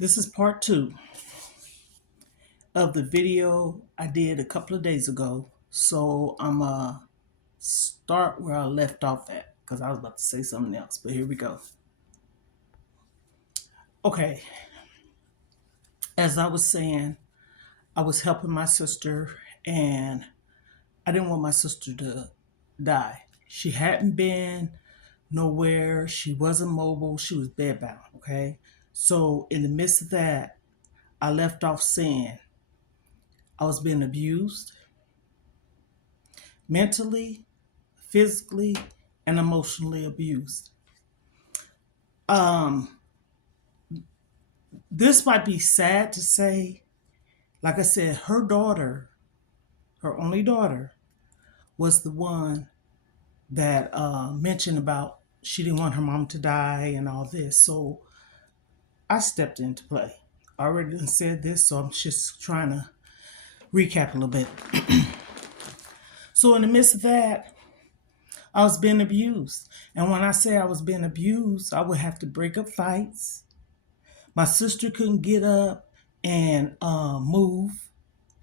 This is part two of the video I did a couple of days ago. So I'm start where I left off at because I was about to say something else, but here we go. Okay, as I was saying, I was helping my sister and I didn't want my sister to die. She hadn't been nowhere, she wasn't mobile, she was bedbound, okay? So in the midst of that, I left off saying I was being abused mentally, physically, and emotionally abused. Um, this might be sad to say. Like I said, her daughter, her only daughter, was the one that mentioned about she didn't want her mom to die and all this. So I stepped into play. I already done said this, so I'm just trying to recap a little bit. So in the midst of that, I was being abused. And when I say I was being abused, I would have to break up fights. My sister couldn't get up and move,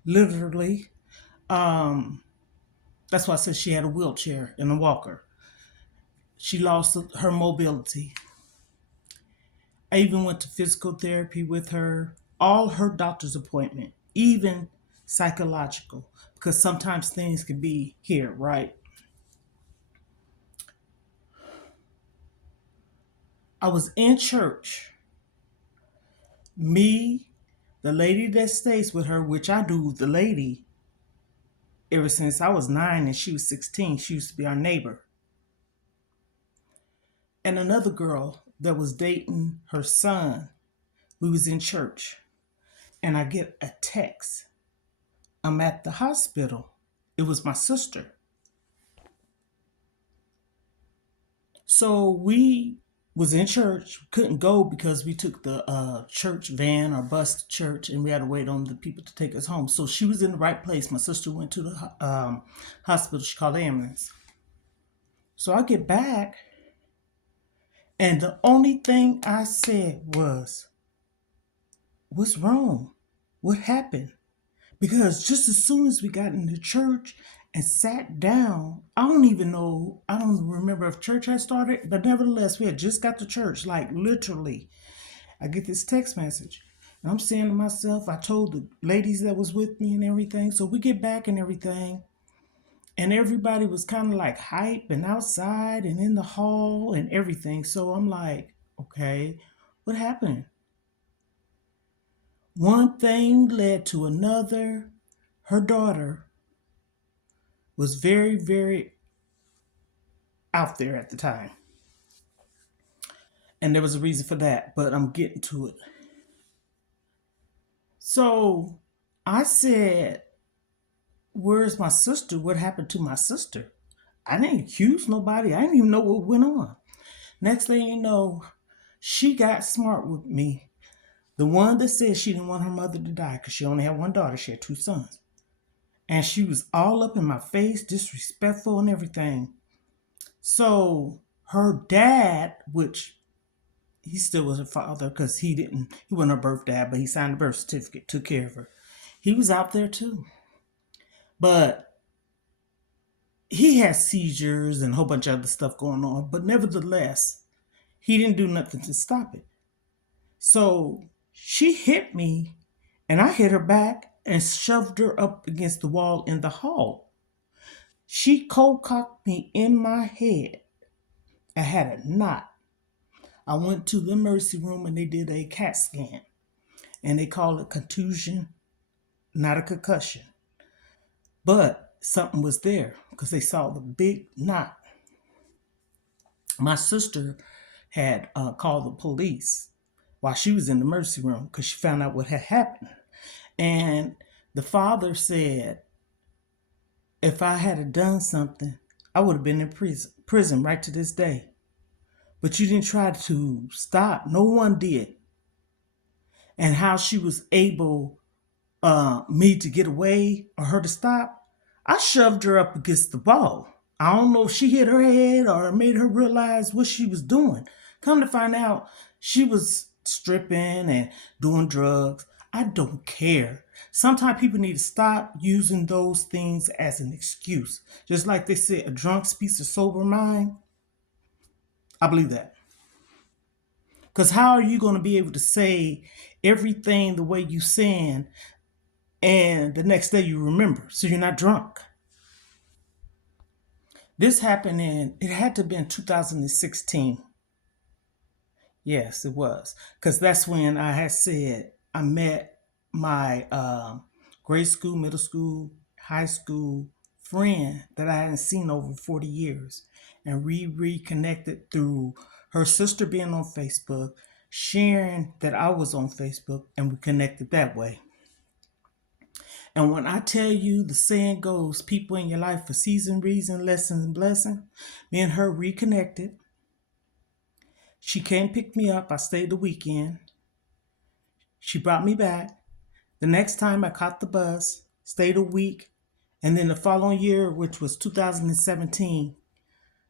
literally. Um, that's why I said she had a wheelchair and a walker. She lost her mobility. I even went to physical therapy with her, all her doctor's appointment, even psychological, because sometimes things can be here, right? I was in church. Me, the lady that stays with her, which I do, the lady, ever since I was 9 and she was 16, she used to be our neighbor. And another girl that was dating her son. We was in church and I get a text. I'm at the hospital. It was my sister. So we was in church, couldn't go because we took the church van or bus to church and we had to wait on the people to take us home. So she was in the right place. My sister went to the hospital. She called the ambulance. So I get back and the only thing I said was, what's wrong? What happened? Because just as soon as we got into church and sat down, I don't even know, I don't remember if church had started, but nevertheless, we had just got to church, like literally. I get this text message. And I'm saying to myself, I told the ladies that was with me and everything. So we get back and everything. And everybody was kind of like hype and outside and in the hall and everything. So I'm like, okay, what happened? One thing led to another. Her daughter was very, very out there at the time. And there was a reason for that, but I'm getting to it. So I said, where's my sister? What happened to my sister? I didn't accuse nobody. I didn't even know what went on. Next thing you know, she got smart with me. The one that said she didn't want her mother to die because she only had one daughter. She had two sons. And she was all up in my face, disrespectful and everything. So her dad, which he still was her father because he wasn't her birth dad, but he signed the birth certificate, took care of her. He was out there too. But he had seizures and a whole bunch of other stuff going on. But nevertheless, he didn't do nothing to stop it. So she hit me and I hit her back and shoved her up against the wall in the hall. She cold cocked me in my head. I had a knot. I went to the emergency room and they did a CAT scan. And they call it contusion, not a concussion. But something was there because they saw the big knot. My sister had called the police while she was in the emergency room because she found out what had happened. And the father said, if I had done something, I would have been in prison right to this day. But you didn't try to stop. No one did. And how she was able me to get away or her to stop, I shoved her up against the wall. I don't know if she hit her head or made her realize what she was doing. Come to find out, she was stripping and doing drugs. I don't care. Sometimes people need to stop using those things as an excuse. Just like they said, a drunk speaks a sober mind. I believe that. Because how are you going to be able to say everything the way you saying and the next day you remember? So you're not drunk. This happened it had to have been 2016. Yes, it was. Because that's when I had said I met my grade school, middle school, high school friend that I hadn't seen over 40 years. And we reconnected through her sister being on Facebook, sharing that I was on Facebook, and we connected that way. And when I tell you the saying goes, people in your life for season, reason, lessons, and blessing, me and her reconnected. She came pick me up. I stayed the weekend. She brought me back. The next time I caught the bus, stayed a week, and then the following year, which was 2017,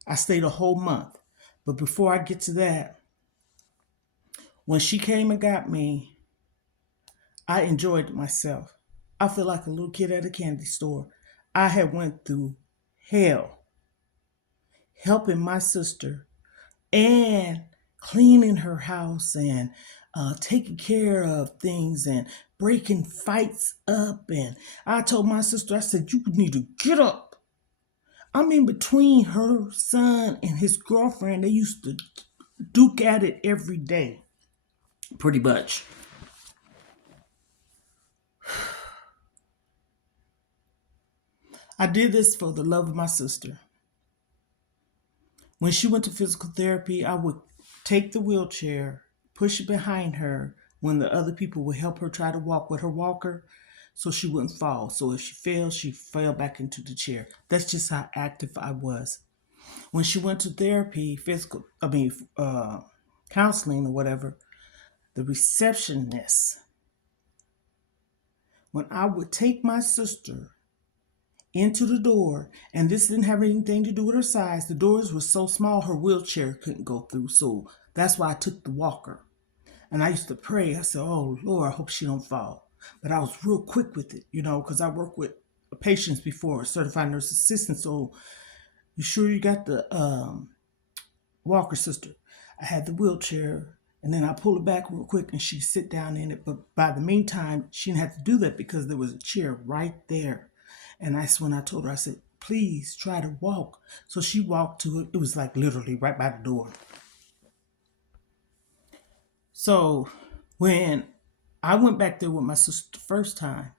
I stayed a whole month. But before I get to that, when she came and got me, I enjoyed myself. I feel like a little kid at a candy store. I had went through hell helping my sister and cleaning her house and taking care of things and breaking fights up. And I told my sister, I said, you need to get up. I mean, between her son and his girlfriend, they used to duke at it every day, pretty much. I did this for the love of my sister. When she went to physical therapy, I would take the wheelchair, push it behind her when the other people would help her try to walk with her walker so she wouldn't fall. So if she fell back into the chair. That's just how active I was. When she went to therapy, counseling or whatever, the receptionist, when I would take my sister into the door, and this didn't have anything to do with her size. The doors were so small her wheelchair couldn't go through. So that's why I took the walker. And I used to pray. I said, oh, Lord, I hope she don't fall. But I was real quick with it, because I worked with patients before, a certified nurse assistant. So you sure you got the walker, sister? I had the wheelchair, and then I pull it back real quick and she'd sit down in it. But by the meantime, she didn't have to do that because there was a chair right there. And that's when I told her, I said, please try to walk. So she walked to it. It was like literally right by the door. So when I went back there with my sister the first time,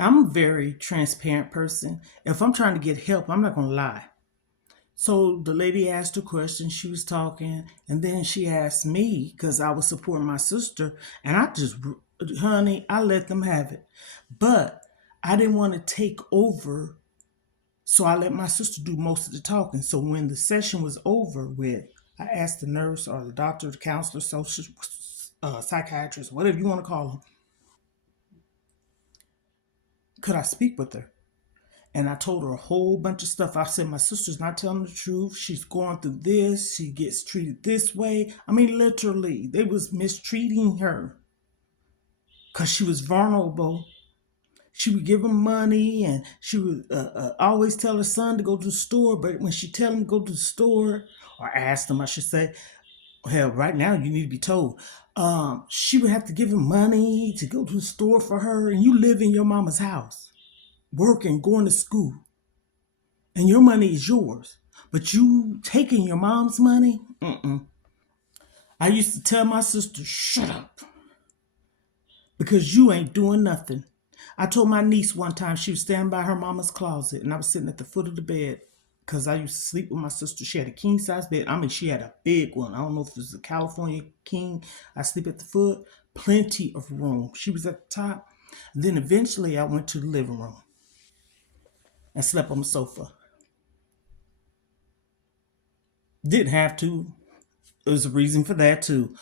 I'm a very transparent person. If I'm trying to get help, I'm not going to lie. So the lady asked her question, she was talking, and then she asked me because I was supporting my sister, and honey, I let them have it. But I didn't want to take over, so I let my sister do most of the talking. So when the session was over with, I asked the nurse or the doctor, the counselor, social psychiatrist, whatever you want to call them, could I speak with her? And I told her a whole bunch of stuff. I said, my sister's not telling the truth. She's going through this. She gets treated this way. I mean, literally, they was mistreating her because she was vulnerable. She would give him money, and she would always tell her son to go to the store. But when she tell him to go to the store, or asked him, I should say, hell, right now you need to be told. She would have to give him money to go to the store for her, and you live in your mama's house, working, going to school, and your money is yours. But you taking your mom's money? Mm-mm. I used to tell my sister, shut up, because you ain't doing nothing. I told my niece one time, she was standing by her mama's closet, and I was sitting at the foot of the bed because I used to sleep with my sister. She had a king size bed. I mean, she had a big one. I don't know if it was a California king. I sleep at the foot. Plenty of room. She was at the top. And then eventually I went to the living room and slept on the sofa. Didn't have to. There was a reason for that too.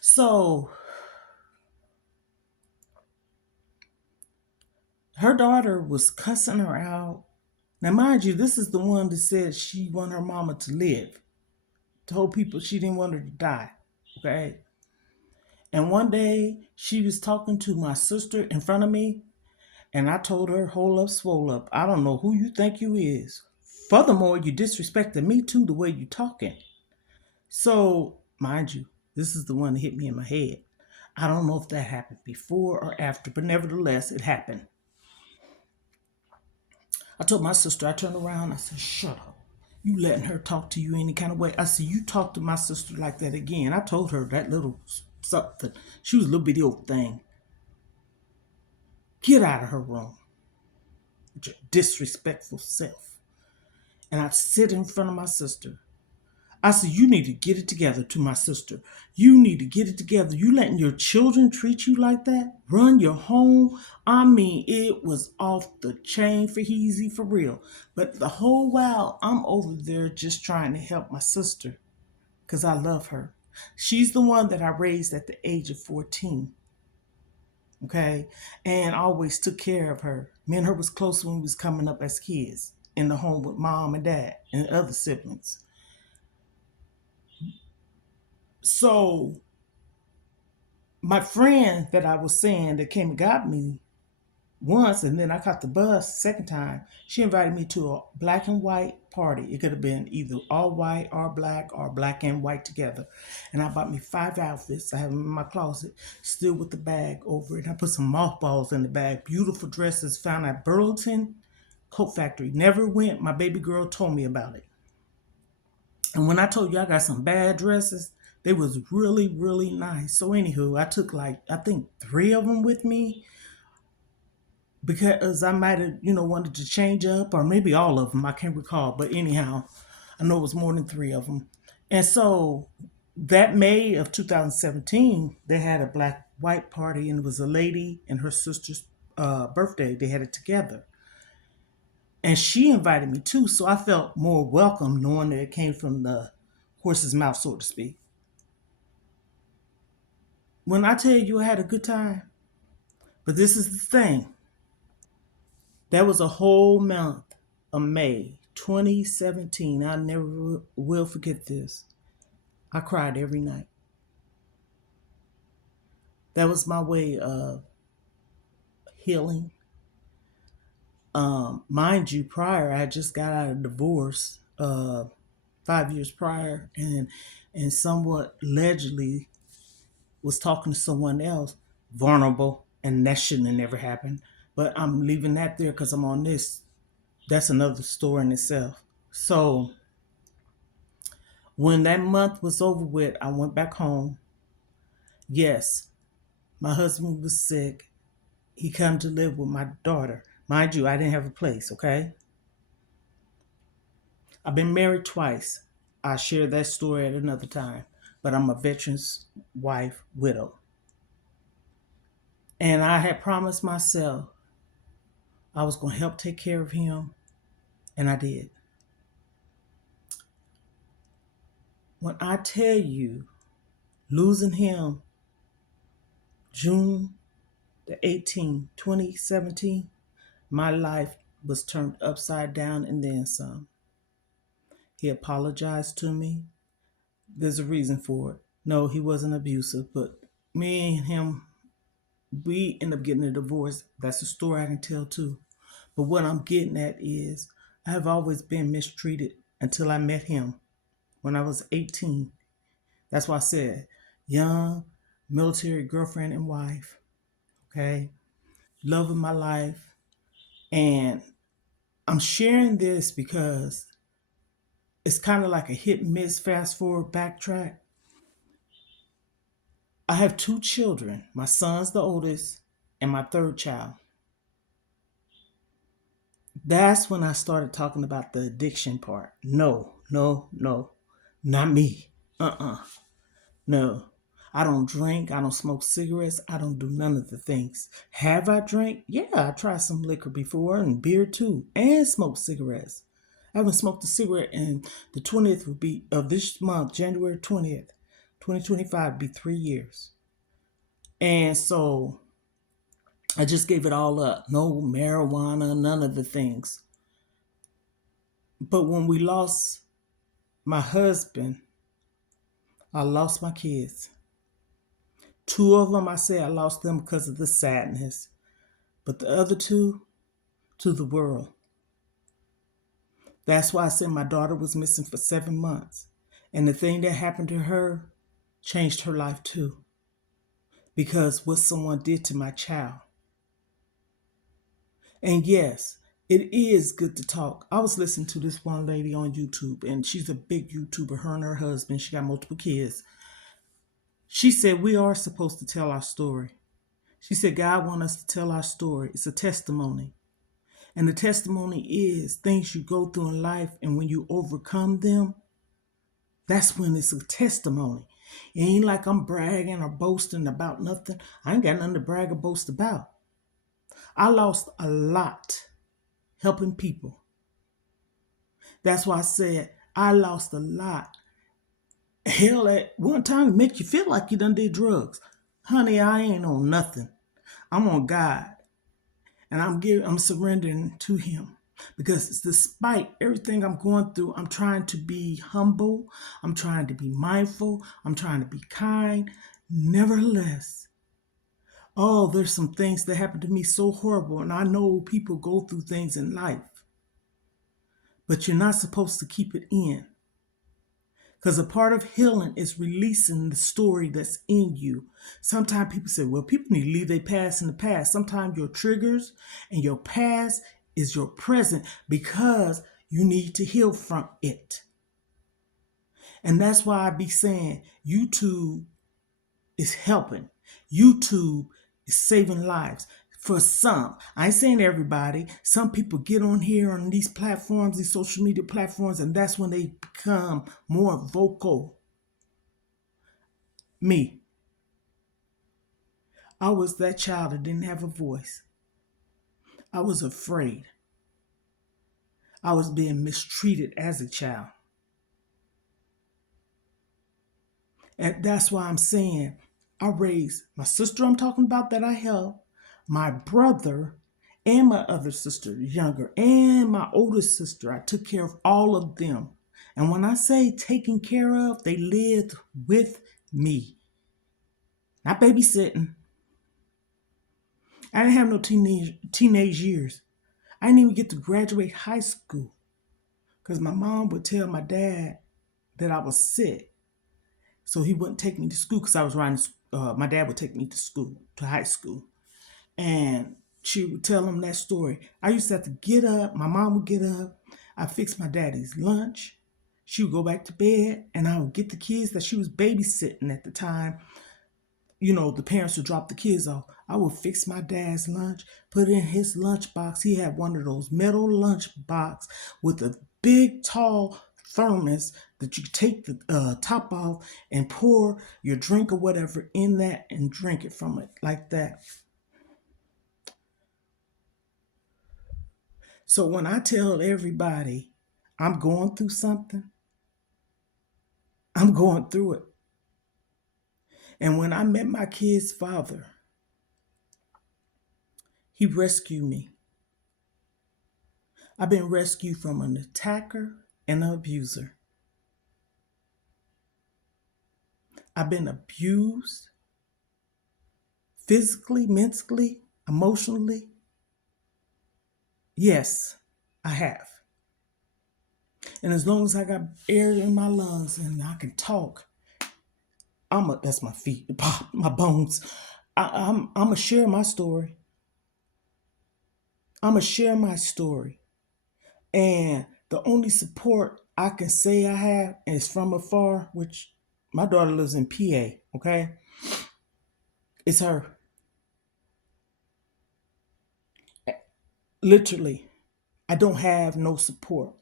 So her daughter was cussing her out. Now, mind you, this is the one that said she wanted her mama to live. Told people she didn't want her to die. Okay? And one day she was talking to my sister in front of me, and I told her, hold up, swole up. I don't know who you think you is. Furthermore, you disrespected me too the way you talking. So, mind you, this is the one that hit me in my head. I don't know if that happened before or after, but nevertheless, it happened. I told my sister, I turned around, I said, shut up. You letting her talk to you any kind of way? I said, you talk to my sister like that again. I told her that little something. She was a little bitty old thing. Get out of her room with your disrespectful self. And I sit in front of my sister. I said, you need to get it together to my sister. You need to get it together. You letting your children treat you like that? Run your home? I mean, it was off the chain for easy for real. But the whole while, I'm over there just trying to help my sister because I love her. She's the one that I raised at the age of 14. Okay. And I always took care of her. Me and her was close when we was coming up as kids in the home with mom and dad and other siblings. So my friend that I was saying that came and got me once, and then I caught the bus second time, she invited me to a black and white party. It could have been either all white or black and white together. And I bought me 5 outfits. I have them in my closet, still with the bag over it. I put some mothballs in the bag. Beautiful dresses found at Burlington Coat Factory. Never went. My baby girl told me about it. And when I told you I got some bad dresses, they was really, really nice. So anywho, I took like I think 3 of them with me because I might have, wanted to change up, or maybe all of them. I can't recall, but anyhow, I know it was more than 3 of them. And so that May of 2017, they had a black white party, and it was a lady and her sister's birthday. They had it together, and she invited me too. So I felt more welcome knowing that it came from the horse's mouth, so to speak. When I tell you I had a good time, but this is the thing. That was a whole month of May 2017. I never will forget this. I cried every night. That was my way of healing. Mind you, prior, I just got out of divorce 5 years prior, and somewhat allegedly was talking to someone else, vulnerable, and that shouldn't have never happened. But I'm leaving that there because I'm on this. That's another story in itself. So when that month was over with, I went back home. Yes, my husband was sick. He come to live with my daughter. Mind you, I didn't have a place, okay? I've been married twice. I share that story at another time. But I'm a veteran's wife, widow. And I had promised myself I was going to help take care of him, and I did. When I tell you, losing him June the 18th, 2017, my life was turned upside down and then some. He apologized to me. There's a reason for it. No, he wasn't abusive, but me and him, we ended up getting a divorce. That's a story I can tell too. But what I'm getting at is I have always been mistreated until I met him when I was 18. That's why I said young, military girlfriend and wife. Okay. Love of my life. And I'm sharing this because it's kind of like a hit and miss, fast forward, backtrack. I have 2 children. My son's the oldest, and my third child. That's when I started talking about the addiction part. No, no, no, not me. No. I don't drink. I don't smoke cigarettes. I don't do none of the things. Have I drank? Yeah, I tried some liquor before and beer too, and smoked cigarettes. I haven't smoked a cigarette, and the 20th would be of this month, January 20th, 2025, would be 3 years. And so I just gave it all up. No marijuana, none of the things. But when we lost my husband, I lost my kids. Two of them, I say I lost them because of the sadness. But the other two, to the world. That's why I said my daughter was missing for 7 months. And the thing that happened to her changed her life too. Because what someone did to my child. And yes, it is good to talk. I was listening to this one lady on YouTube, and she's a big YouTuber, her and her husband. She got multiple kids. She said we are supposed to tell our story. She said God wants us to tell our story. It's a testimony. And the testimony is things you go through in life, and when you overcome them, that's when it's a testimony. It ain't like I'm bragging or boasting about nothing. I ain't got nothing to brag or boast about. I lost a lot helping people. That's why I said I lost a lot. Hell, at one time it make you feel like you done did drugs. Honey, I ain't on nothing. I'm on God. And I'm surrendering to Him. Because despite everything I'm going through, I'm trying to be humble. I'm trying to be mindful. I'm trying to be kind. Nevertheless, oh, there's some things that happen to me so horrible. And I know people go through things in life. But you're not supposed to keep it in. Because a part of healing is releasing the story that's in you. Sometimes people say, well, people need to leave their past in the past. Sometimes your triggers and your past is your present because you need to heal from it. And that's why I be saying YouTube is helping. YouTube is saving lives. For some, I ain't saying everybody. Some people get on here on these platforms, these social media platforms, and that's when they become more vocal. Me, I was that child that didn't have a voice. I was afraid. I was being mistreated as a child. And that's why I'm saying I raised my sister I'm talking about that I helped, my brother, and my other sister, younger, and my older sister. I took care of all of them. And when I say taken care of, they lived with me. Not babysitting. I didn't have no teenage years. I didn't even get to graduate high school because my mom would tell my dad that I was sick. So he wouldn't take me to school because I was riding. My dad would take me to school, to high school. And she would tell him that story. I used to have to get up. My mom would get up. I'd fix my daddy's lunch. She would go back to bed, and I would get the kids that she was babysitting at the time. You know, the parents would drop the kids off. I would fix my dad's lunch, put it in his lunch box. He had one of those metal lunch box with a big, tall thermos that you take the top off and pour your drink or whatever in that and drink it from it like that. So when I tell everybody I'm going through something, I'm going through it. And when I met my kid's father, he rescued me. I've been rescued from an attacker and an abuser. I've been abused physically, mentally, emotionally. Yes, I have. And as long as I got air in my lungs and I can talk, that's my feet, my bones. I'm gonna share my story. I'm gonna share my story. And the only support I can say I have is from afar, which my daughter lives in PA, okay? It's her. Literally, I don't have no support.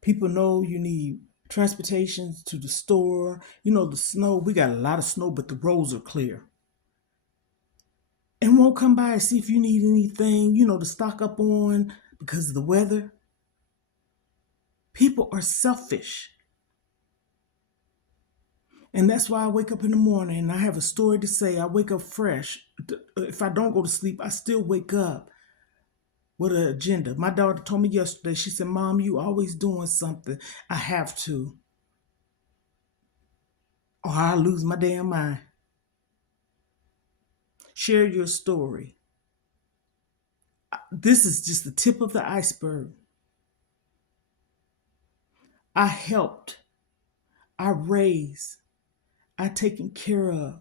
People know you need transportation to the store. You know, the snow, we got a lot of snow, but the roads are clear. And won't come by and see if you need anything, you know, to stock up on because of the weather. People are selfish. And that's why I wake up in the morning and I have a story to say. I wake up fresh. If I don't go to sleep, I still wake up with an agenda. My daughter told me yesterday, she said, Mom, you always doing something. I have to, or I'll lose my damn mind. share your story. This is just the tip of the iceberg. I helped, I raised, I taken care of,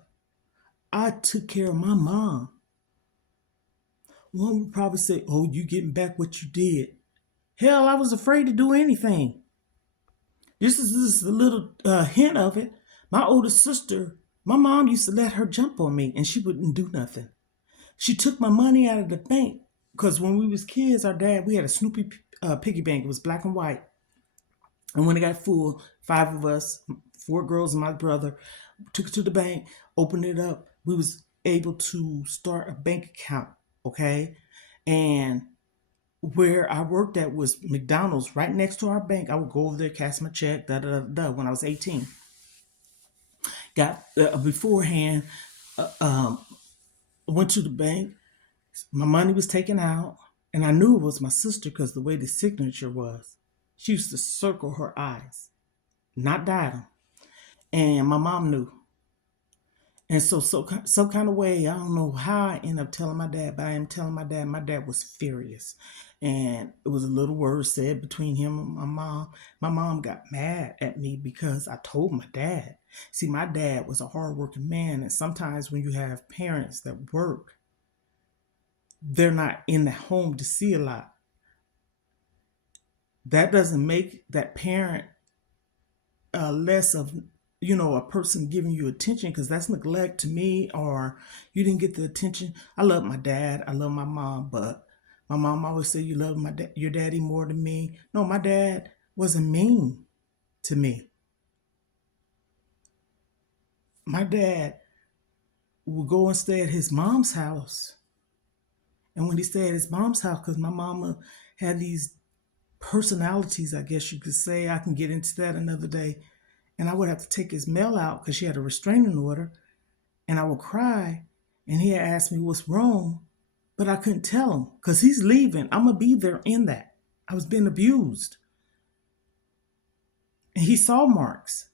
I took care of my mom. One would probably say, "Oh, you getting back what you did." Hell, I was afraid to do anything. This is just a little hint of it. My older sister, my mom used to let her jump on me and she wouldn't do nothing. She took my money out of the bank because when we was kids, our dad, we had a Snoopy piggy bank. It was black and white. And when it got full, five of us, four girls and my brother, took it to the bank, opened it up. We was able to start a bank account, okay? And where I worked at was McDonald's right next to our bank. I would go over there, cash my check, da da da da. When I was 18, got beforehand, went to the bank. My money was taken out, and I knew it was my sister because the way the signature was. She used to circle her eyes, not dot them, and my mom knew. And so some kind of way, I don't know how I ended up telling my dad, but I am telling my dad. My dad was furious. And it was a little word said between him and my mom. My mom got mad at me because I told my dad. See, my dad was a hardworking man. And sometimes when you have parents that work, they're not in the home to see a lot. That doesn't make that parent less of a person giving you attention, because that's neglect to me, or you didn't get the attention. I love my dad, I love my mom, but my mom always said, you love your daddy more than me. No, my dad wasn't mean to me. My dad would go and stay at his mom's house, and when he stayed at his mom's house, because my mama had these personalities, I guess you could say, I can get into that another day, and I would have to take his mail out because she had a restraining order, and I would cry, and he'd ask me what's wrong, but I couldn't tell him because he's leaving. I'm going to be there in that. I was being abused. And he saw marks.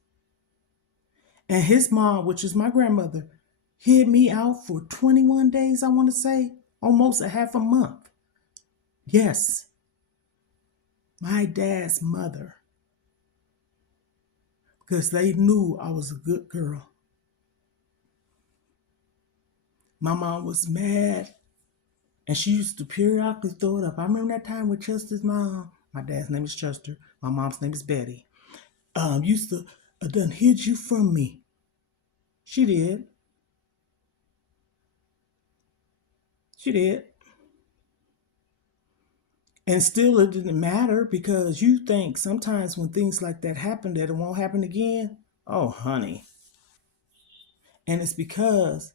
And his mom, which is my grandmother, hid me out for 21 days, I want to say, almost a half a month. Yes, my dad's mother, because they knew I was a good girl. My mom was mad, and she used to periodically throw it up. I remember that time with Chester's mom. My dad's name is Chester. My mom's name is Betty. Used to done hid you from me. She did. She did. And still it didn't matter, because you think sometimes when things like that happen that it won't happen again. Oh, honey. And it's because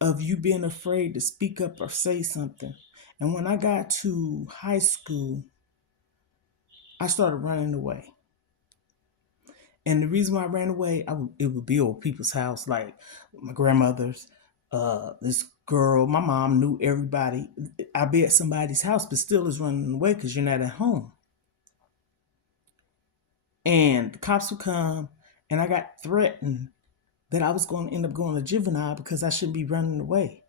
of you being afraid to speak up or say something. And when I got to high school, I started running away. And the reason why I ran away, it would be over people's house, like my grandmother's, this girl. My mom knew everybody. I'd be at somebody's house, but still is running away because you're not at home. And the cops would come, and I got threatened that I was going to end up going to juvenile because I shouldn't be running away.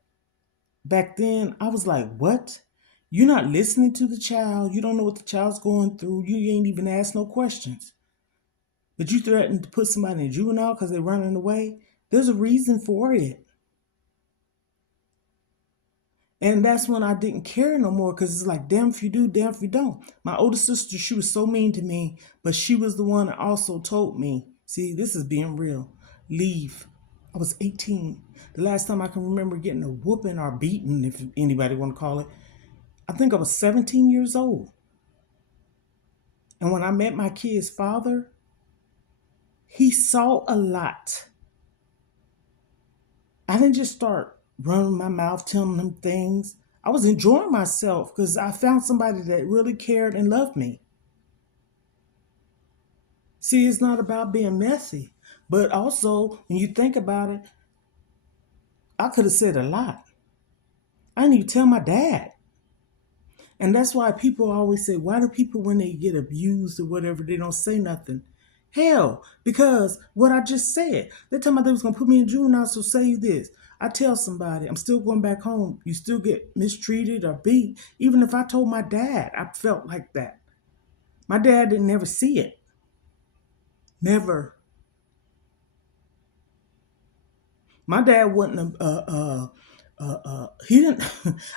Back then, I was like, what? You're not listening to the child. You don't know what the child's going through. You ain't even asked no questions. But you threatened to put somebody in juvenile because they're running away. There's a reason for it. And that's when I didn't care no more, because it's like, damn if you do, damn if you don't. My older sister, she was so mean to me, but she was the one that also told me, see, this is being real. Leave. I was 18. The last time I can remember getting a whooping or beaten, if anybody want to call it, I think I was 17 years old. And when I met my kid's father, he saw a lot. I didn't just start running my mouth, telling them things. I was enjoying myself because I found somebody that really cared and loved me. See, it's not about being messy, but also when you think about it, I could have said a lot. I didn't even tell my dad. And that's why people always say, why do people, when they get abused or whatever, they don't say nothing? Hell, because what I just said, they told me they was going to put me in juvenile, so say this. I tell somebody I'm still going back home, you still get mistreated or beat. Even if I told my dad, I felt like that. My dad didn't never see it. Never. My dad wasn't he didn't,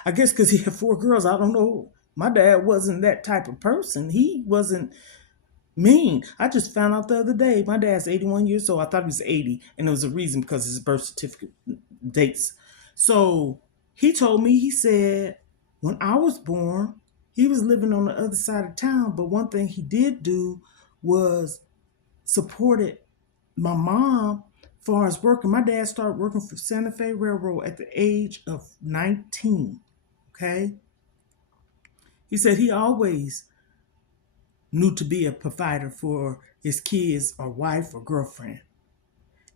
I guess because he had four girls. I don't know. My dad wasn't that type of person. He wasn't mean. I just found out the other day. My dad's 81 years old. I thought he was 80, and there was a reason because his birth certificate dates. So he told me, he said, when I was born, he was living on the other side of town. But one thing he did do was supported my mom as far as working. My dad started working for Santa Fe Railroad at the age of 19. Okay. He said he always knew to be a provider for his kids or wife or girlfriend.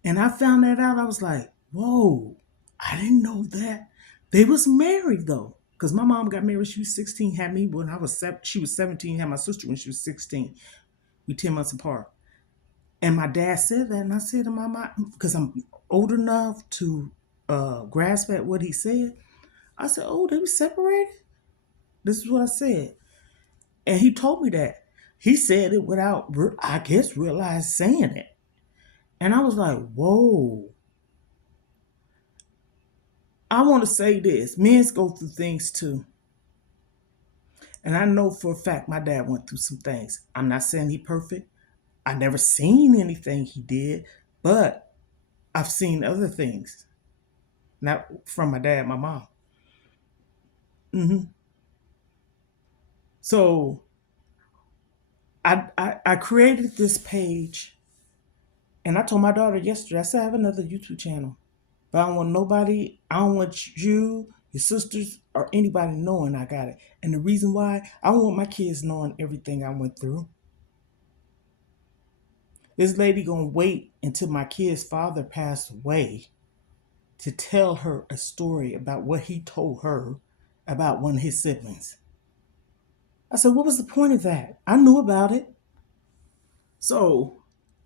And I found that out. I was like, whoa, I didn't know that. They was married though. Because my mom got married, she was 16, had me when I was she was 17, had my sister when she was 16. We 10 months apart. And my dad said that, and I said to my mom, because I'm old enough to grasp at what he said, I said, oh, they were separated? This is what I said. And he told me that. He said it without, I guess, realize saying it. And I was like, whoa. I want to say this. Men go through things too. And I know for a fact my dad went through some things. I'm not saying he perfect. I never seen anything he did, but I've seen other things. Not from my dad, my mom. So I created this page, and I told my daughter yesterday, I said, I have another YouTube channel. But I don't want nobody, I don't want you, your sisters, or anybody knowing I got it. And the reason why, I don't want my kids knowing everything I went through. This lady gonna wait until my kid's father passed away to tell her a story about what he told her about one of his siblings. I said, what was the point of that? I knew about it. So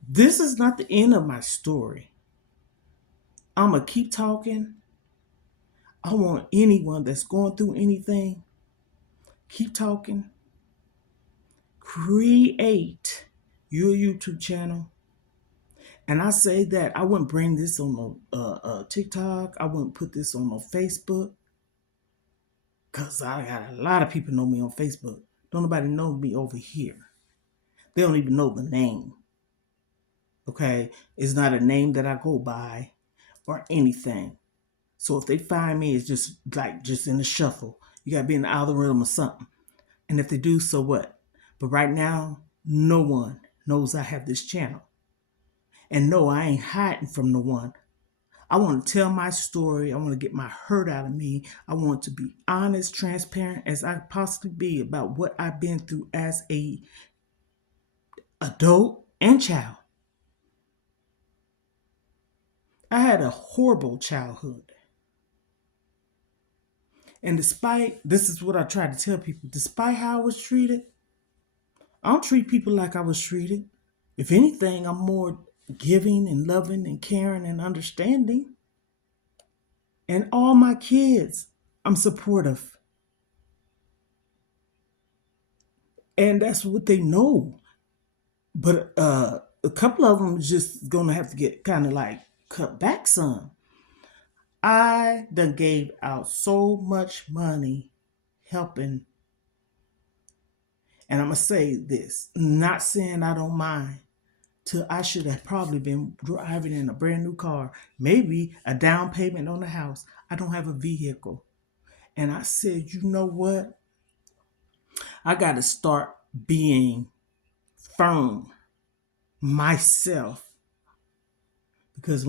this is not the end of my story. I'm gonna keep talking. I want anyone that's going through anything, keep talking. Create your YouTube channel. And I say that I wouldn't bring this on no TikTok. I wouldn't put this on no Facebook. Because I got a lot of people know me on Facebook. Don't nobody know me over here. They don't even know the name. Okay? It's not a name that I go by or anything. So if they find me, it's just like just in the shuffle. You got to be in the algorithm or something. And if they do, so what? But right now, no one knows I have this channel. And no, I ain't hiding from no one. I want to tell my story. I want to get my hurt out of me. I want to be honest, transparent as I possibly be about what I've been through as a adult and child. I had a horrible childhood. And despite, this is what I try to tell people, despite how I was treated, I don't treat people like I was treated. If anything, I'm more giving and loving and caring and understanding. And all my kids, I'm supportive. And that's what they know. But a couple of them is just gonna have to get kind of like cut back some. I done gave out so much money helping. And I'm gonna say this, not saying I don't mind. Till I should have probably been driving in a brand new car, maybe a down payment on the house. I don't have a vehicle. And I said, you know what? I got to start being firm myself. Because when